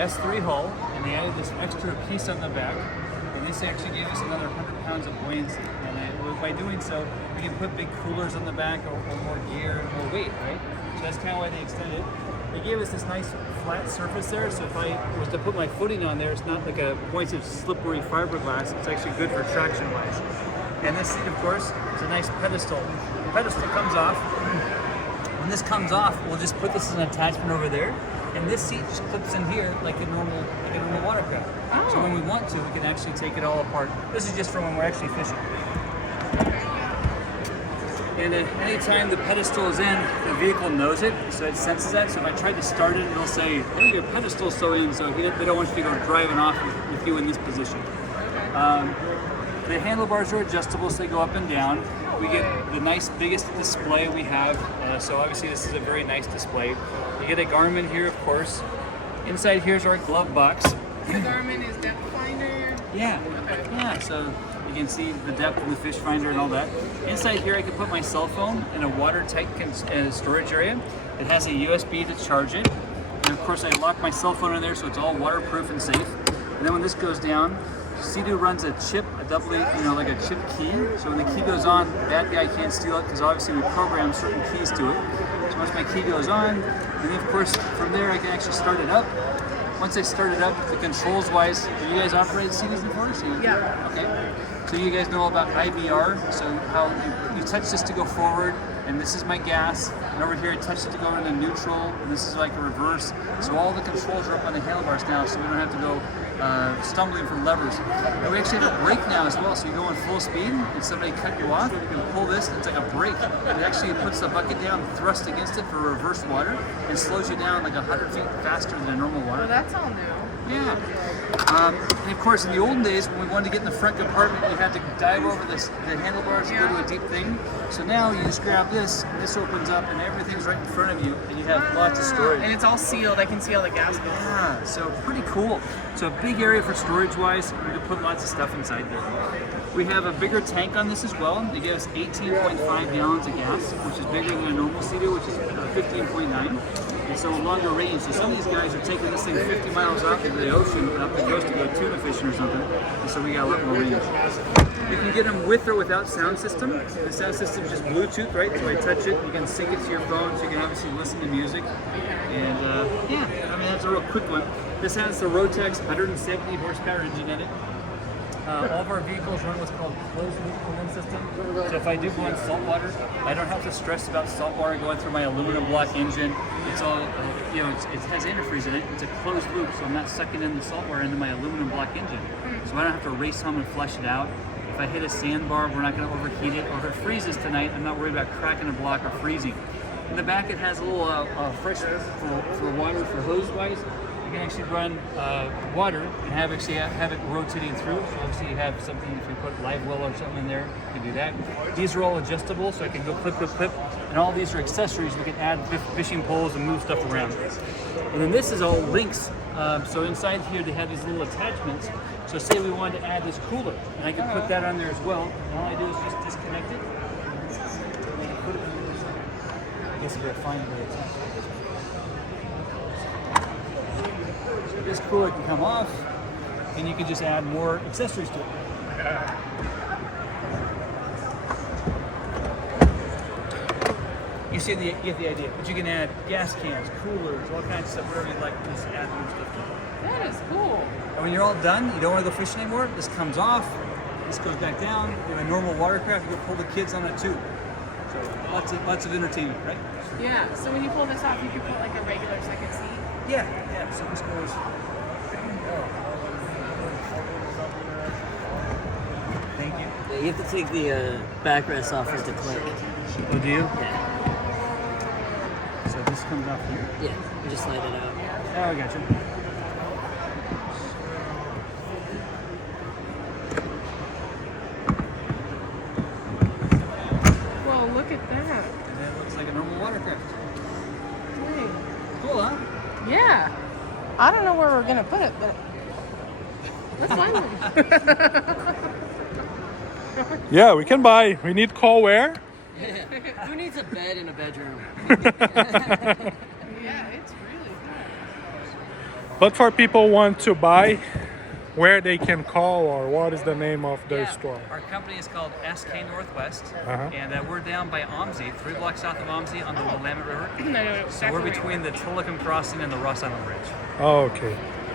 S3 hull, and they added this extra piece on the back. And this actually gave us another 100 pounds of buoyancy. And by doing so, we can put big coolers on the back or more gear and more weight, right? So that's kind of why they extended it. They gave us this nice flat surface there, so if I was to put my footing on there, it's not like a pointed slippery fiberglass. It's actually good for traction-wise. And this seat, of course, is a nice pedestal. The pedestal comes off. When this comes off, we'll just put this as an attachment over there, and this seat just clips in here like a normal watercraft. Oh. So when we want to, we can actually take it all apart. This is just for when we're actually fishing. And anytime the pedestal is in, the vehicle knows it, so it senses that. So if I try to start it, it'll say, "Oh, your pedestal's so in," so they don't want you to go driving off with you in this position. The handlebars are adjustable, so they go up and down. We get the nice biggest display we have, so obviously this is a very nice display. You get a Garmin here, of course. Inside here's our glove box. The Garmin is depth finder? Yeah, okay. Yeah, so you can see the depth of the fish finder and all that. Inside here I can put my cell phone in a watertight storage area. It has a USB to charge it. And of course I lock my cell phone in there so it's all waterproof and safe. And then when this goes down, Sea-Doo runs a chip, like a chip key. So when the key goes on, bad guy can't steal it because obviously we program certain keys to it. So once my key goes on, and then of course from there I can actually start it up. Once I start it up, the controls wise, have you guys operated Sea-Doos before? Yeah. Okay. So you guys know about IBR, so how you touch this to go forward, and this is my gas, and over here I touch it to go into neutral, and this is like a reverse. So all the controls are up on the handlebars now, so we don't have to go stumbling from levers. And we actually have a brake now as well, so you go in full speed, and somebody cut you off, you can pull this, it's like a brake. It actually puts the bucket down, thrust against it for reverse water, and slows you down like 100 feet faster than a normal water. Well, that's all new. Yeah. And of course, in the olden days, when we wanted to get in the front compartment, we had to dive over the handlebars and go to a deep thing. So now you just grab this, and this opens up, and everything's right in front of you, and you have lots of storage. And it's all sealed. I can see all the gaskets. Yeah, so pretty cool. So a big area for storage-wise. We can put lots of stuff inside there. We have a bigger tank on this as well. They give us 18.5 gallons of gas, which is bigger than a normal Sea-Doo, which is 15.9. And so a longer range. So some of these guys are taking this thing 50 miles out into the ocean, up the coast to go tuna fishing or something. And so we got a lot more range. You can get them with or without sound system. The sound system is just Bluetooth, right? So I touch it, you can sync it to your phone, so you can obviously listen to music. And yeah, I mean, that's a real quick one. This has the Rotax 170 horsepower engine in it. All of our vehicles run what's called closed loop cooling system. So if I do go in salt water, I don't have to stress about salt water going through my aluminum block engine. It's all, it has antifreeze in it. It's a closed loop, so I'm not sucking in the salt water into my aluminum block engine. So I don't have to race home and flush it out. If I hit a sandbar, we're not going to overheat it. Or if it freezes tonight, I'm not worried about cracking a block or freezing. In the back, it has a little fresh for water for hose-wise. You can actually run water and have it rotating through. So obviously you have something, if you put live well or something in there, you can do that. These are all adjustable, so I can go clip, clip, clip. And all these are accessories. We can add fishing poles and move stuff around. And then this is all links. So inside here they have these little attachments. So say we wanted to add this cooler, and I can put that on there as well. And all I do is just disconnect it. And put it in this. I guess if I find where it's at. This cooler can come off, and you can just add more accessories to it. You get the idea. But you can add gas cans, coolers, all kinds of stuff, whatever you'd like to just add more stuff to it. That is cool. And when you're all done, you don't want to go fishing anymore, this comes off, this goes back down. In a normal watercraft, you can pull the kids on it too. So lots of entertainment, right? Yeah, so when you pull this off, you can put like a regular second seat? Yeah, so this goes... Thank you. Yeah, you have to take the backrest off for it to click. Oh, do you? Yeah. So this comes off here? Yeah, you just slide it out. Oh, I got you. Whoa, look at that. And that looks like a normal watercraft. Dang. Cool, huh? Yeah. I don't know where we're gonna put it, but let's find one. Yeah, we can buy. We need call where? Who needs a bed in a bedroom? Yeah, it's really good. But for people want to buy, where they can call, or what is the name of their store? Our company is called SK Northwest, Uh-huh. and we're down by Omsey, 3 blocks south of Omsey on the Willamette River. I know So exactly we're where. between the Tilikum Crossing and the Ross Island Bridge. Oh, okay.